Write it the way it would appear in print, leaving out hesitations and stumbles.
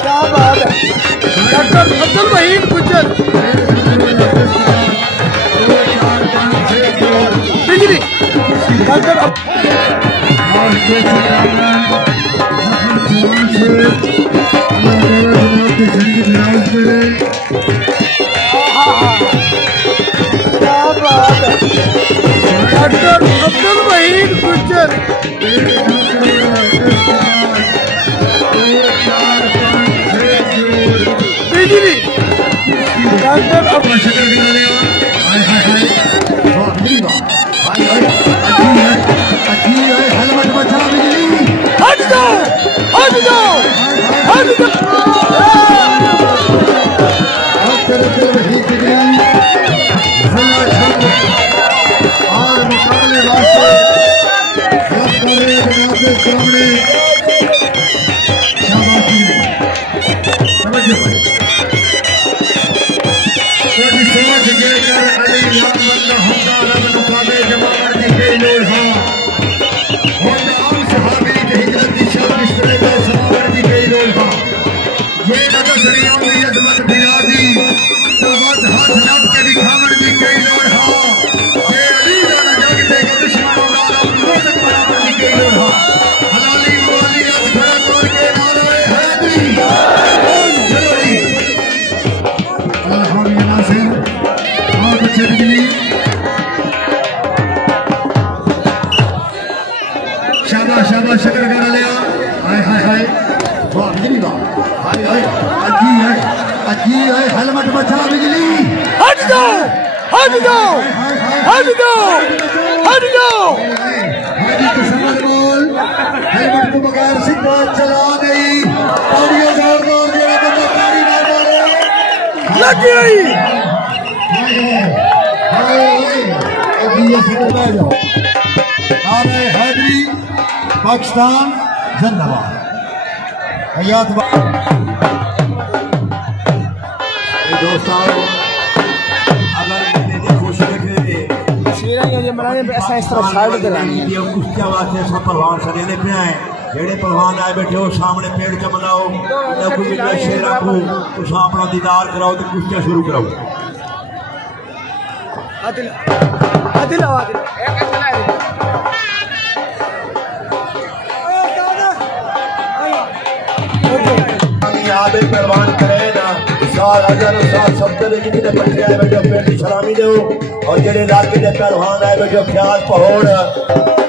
क्या बात है डॉक्टर अब्दुल वहीद गुज्जर बिजली डॉक्टर क्या बात है डॉक्टर अब्दुल वहीद गुज्जर बिजली डॉक्टर हेलमेट बचा बिजली हट जाओ हट जाओ हट जाओ और मुकाबले वास्ते सामने शाबाश शाबाश शक्कर कर लिया हाय हाय हाय वाह बिजली वाह हाय हाय अजी है हेलमेट बचा बिजली हट जाओ हट जाओ हट जाओ हट जाओ हेलमेट को बगैर सीधा चला गई तालियां जोर जोर दिया बंदा ताली ना मारे लग गई अभी ये सीधा बैठ जाओ नारे हैदरी पाकिस्तान जिंदाबाद हयात दोस्तों अगर खुश रखे कुश्तियां वास्ते सब पहलवान सड़े पे आए जेड़े पहलवान आए बैठे हो सामने पेड़ च बनाओ शेरा को तुम अपना दीदार कराओ तो कुश्तियां शुरू कराओ पहलवान करे ना बच्चे आए बैठे पेड़ की सलामी दो और जेडे इलाके के पहलवान आए बैठे ख्याल पहोड़